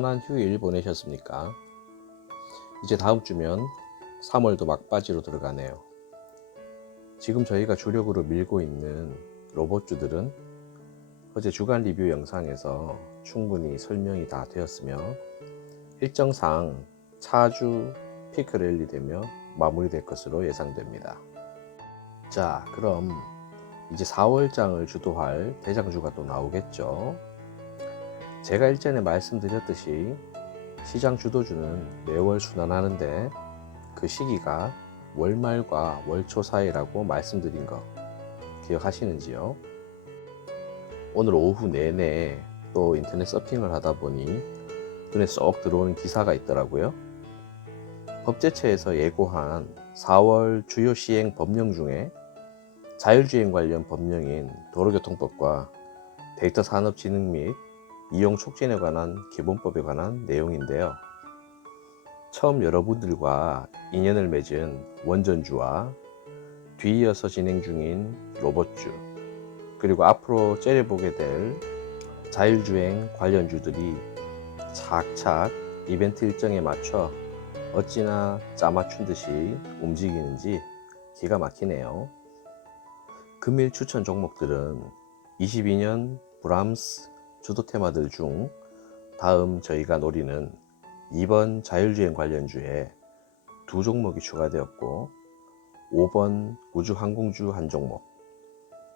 편안한 휴일 보내셨습니까? 이제 다음 주면 3월도 막바지로 들어가네요. 지금 저희가 주력으로 밀고 있는 로봇주들은 어제 주간 리뷰 영상에서 충분히 설명이 다 되었으며 일정상 차주 피크 랠리 되며 마무리될 것으로 예상됩니다. 자, 그럼 이제 4월장을 주도할 대장주가 또 나오겠죠. 제가 일전에 말씀드렸듯이 시장 주도주는 매월 순환하는데 그 시기가 월말과 월초 사이라고 말씀드린 거 기억하시는지요? 오늘 오후 내내 또 인터넷 서핑을 하다 보니 눈에 쏙 들어오는 기사가 있더라고요. 법제처에서 예고한 4월 주요 시행 법령 중에 자율주행 관련 법령인 도로교통법과 데이터 산업진흥 및 이용 촉진에 관한 기본법에 관한 내용인데요. 처음 여러분들과 인연을 맺은 원전주와 뒤이어서 진행 중인 로봇주, 그리고 앞으로 째려보게 될 자율주행 관련주들이 착착 이벤트 일정에 맞춰 어찌나 짜맞춘 듯이 움직이는지 기가 막히네요. 금일 추천 종목들은 22년 브람스 주도 테마들 중 다음 저희가 노리는 2번 자율주행 관련주에 두 종목이 추가되었고 5번 우주항공주 한 종목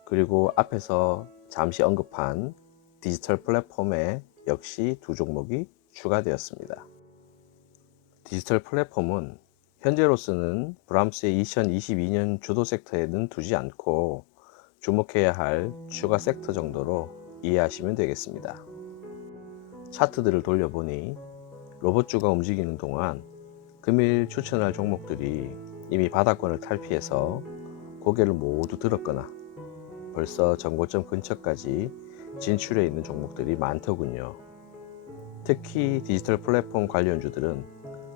그리고 앞에서 잠시 언급한 디지털 플랫폼에 역시 두 종목이 추가되었습니다. 디지털 플랫폼은 현재로서는 브람스의 2022년 주도 섹터에는 두지 않고 주목해야 할 추가 섹터 정도로 이해하시면 되겠습니다. 차트들을 돌려보니 로봇주가 움직이는 동안 금일 추천할 종목들이 이미 바닥권을 탈피해서 고개를 모두 들었거나 벌써 전고점 근처까지 진출해 있는 종목들이 많더군요. 특히 디지털 플랫폼 관련주들은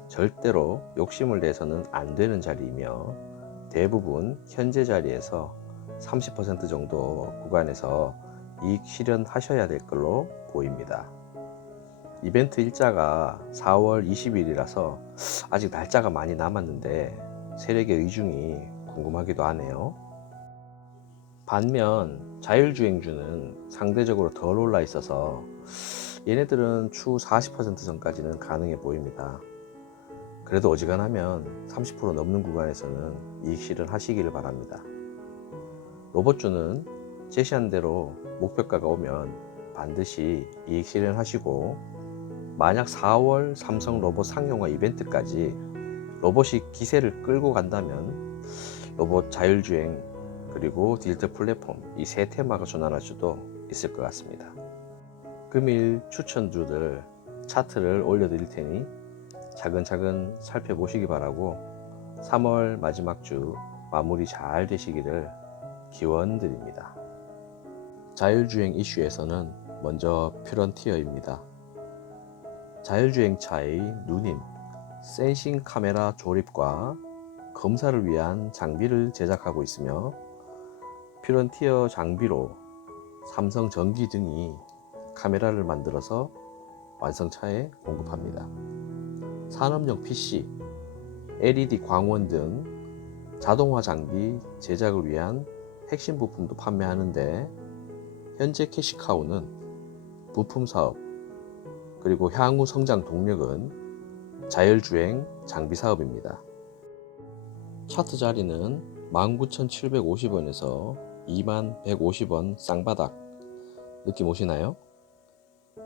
절대로 욕심을 내서는 안 되는 자리이며 대부분 현재 자리에서 30% 정도 구간에서 이익 실현하셔야 될 걸로 보입니다. 이벤트 일자가 4월 20일이라서 아직 날짜가 많이 남았는데 세력의 의중이 궁금하기도 하네요. 반면 자율주행주는 상대적으로 덜 올라 있어서 얘네들은 추 40% 전까지는 가능해 보입니다. 그래도 어지간하면 30% 넘는 구간에서는 이익 실현하시기를 바랍니다. 로봇주는 제시한 대로 목표가가 오면 반드시 이익 실현하시고 만약 4월 삼성 로봇 상용화 이벤트까지 로봇이 기세를 끌고 간다면 로봇 자율주행 그리고 디지털 플랫폼 이 세 테마가 전환할 수도 있을 것 같습니다. 금일 추천주들 차트를 올려드릴 테니 차근차근 살펴보시기 바라고 3월 마지막 주 마무리 잘 되시기를 기원드립니다. 자율주행 이슈에서는 먼저 퓨런티어입니다. 자율주행차의 누님, 센싱 카메라 조립과 검사를 위한 장비를 제작하고 있으며 퓨런티어 장비로 삼성 전기 등이 카메라를 만들어서 완성차에 공급합니다. 산업용 PC, LED 광원 등 자동화 장비 제작을 위한 핵심 부품도 판매하는데 현재 캐시카우는 부품 사업 그리고 향후 성장 동력은 자율주행 장비 사업입니다. 차트 자리는 19,750원에서 21,150원 쌍바닥 느낌 오시나요?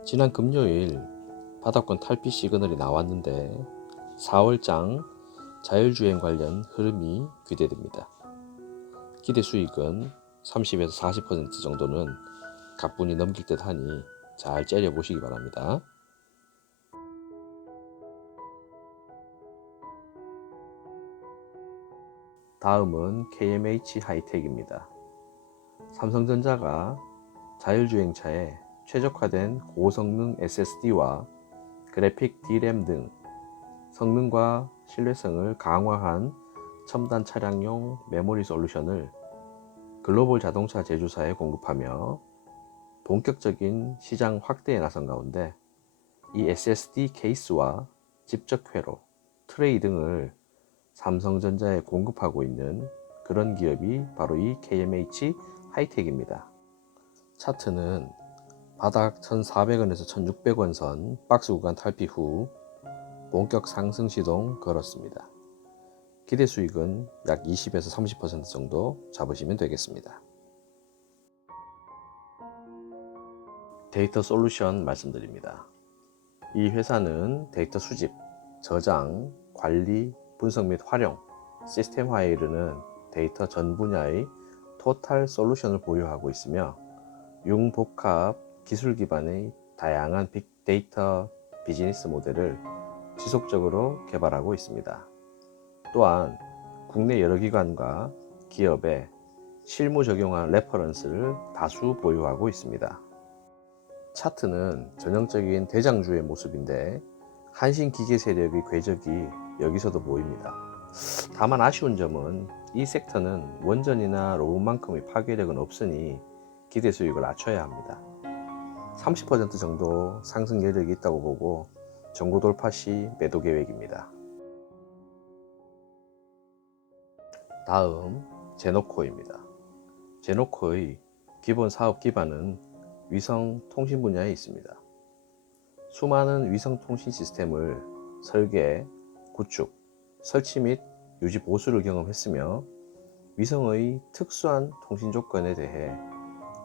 지난 금요일 바닥권 탈피 시그널이 나왔는데 4월장 자율주행 관련 흐름이 기대됩니다. 기대 수익은 30에서 40% 정도는 가뿐히 넘길 듯 하니 잘 째려 보시기 바랍니다. 다음은 KMH 하이텍입니다. 삼성전자가 자율주행차에 최적화된 고성능 SSD와 그래픽 D램 등 성능과 신뢰성을 강화한 첨단 차량용 메모리 솔루션을 글로벌 자동차 제조사에 공급하며 본격적인 시장 확대에 나선 가운데 이 SSD 케이스와 집적 회로, 트레이 등을 삼성전자에 공급하고 있는 그런 기업이 바로 이 KMH 하이텍입니다. 차트는 바닥 1,400원에서 1,600원 선 박스 구간 탈피 후 본격 상승 시동 걸었습니다. 기대 수익은 약 20에서 30% 정도 잡으시면 되겠습니다. 데이터 솔루션 말씀드립니다. 이 회사는 데이터 수집, 저장, 관리, 분석 및 활용, 시스템화에 이르는 데이터 전 분야의 토탈 솔루션을 보유하고 있으며 융복합 기술 기반의 다양한 빅데이터 비즈니스 모델을 지속적으로 개발하고 있습니다. 또한 국내 여러 기관과 기업에 실무 적용한 레퍼런스를 다수 보유하고 있습니다. 차트는 전형적인 대장주의 모습인데 한신 기계 세력의 궤적이 여기서도 보입니다. 다만 아쉬운 점은 이 섹터는 원전이나 로봇만큼의 파괴력은 없으니 기대 수익을 낮춰야 합니다. 30% 정도 상승 여력이 있다고 보고 전고 돌파 시 매도 계획입니다. 다음 제노코입니다. 제노코의 기본 사업 기반은 위성 통신 분야에 있습니다. 수많은 위성 통신 시스템을 설계, 구축, 설치 및 유지 보수를 경험했으며 위성의 특수한 통신 조건에 대해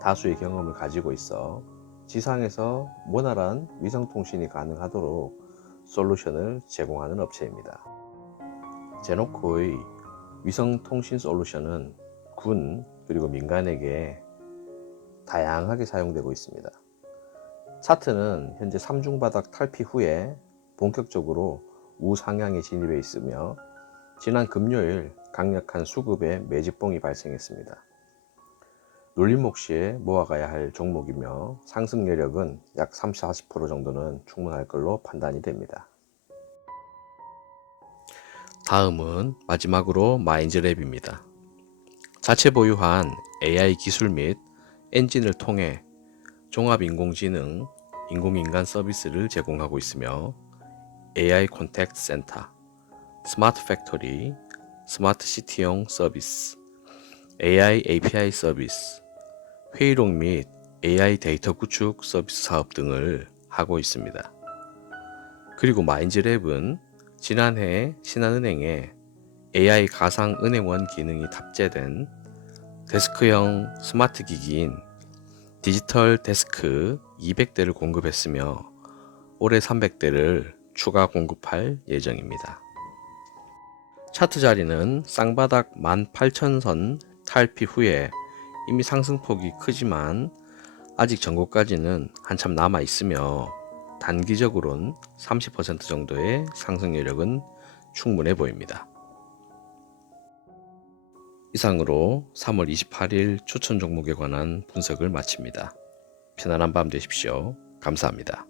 다수의 경험을 가지고 있어 지상에서 원활한 위성 통신이 가능하도록 솔루션을 제공하는 업체입니다. 제노코의 위성 통신 솔루션은 군 그리고 민간에게 다양하게 사용되고 있습니다. 차트는 현재 3중 바닥 탈피 후에 본격적으로 우상향에 진입해 있으며 지난 금요일 강력한 수급의 매집봉이 발생했습니다. 눌림 몫시에 모아가야 할 종목이며 상승 여력은 약 30, 40% 정도는 충분할 걸로 판단이 됩니다. 다음은 마지막으로 마인즈랩입니다. 자체 보유한 AI 기술 및 엔진을 통해 종합인공지능, 인공인간 서비스를 제공하고 있으며 AI 콘택트 센터, 스마트 팩토리, 스마트 시티용 서비스, AI API 서비스, 회의록 및 AI 데이터 구축 서비스 사업 등을 하고 있습니다. 그리고 마인즈랩은 지난해 신한은행에 AI 가상 은행원 기능이 탑재된 데스크형 스마트 기기인 디지털 데스크 200대를 공급했으며 올해 300대를 추가 공급할 예정입니다. 차트 자리는 쌍바닥 18,000선 탈피 후에 이미 상승폭이 크지만 아직 전고까지는 한참 남아 있으며 단기적으론 30% 정도의 상승 여력은 충분해 보입니다. 이상으로 3월 28일 추천 종목에 관한 분석을 마칩니다. 편안한 밤 되십시오. 감사합니다.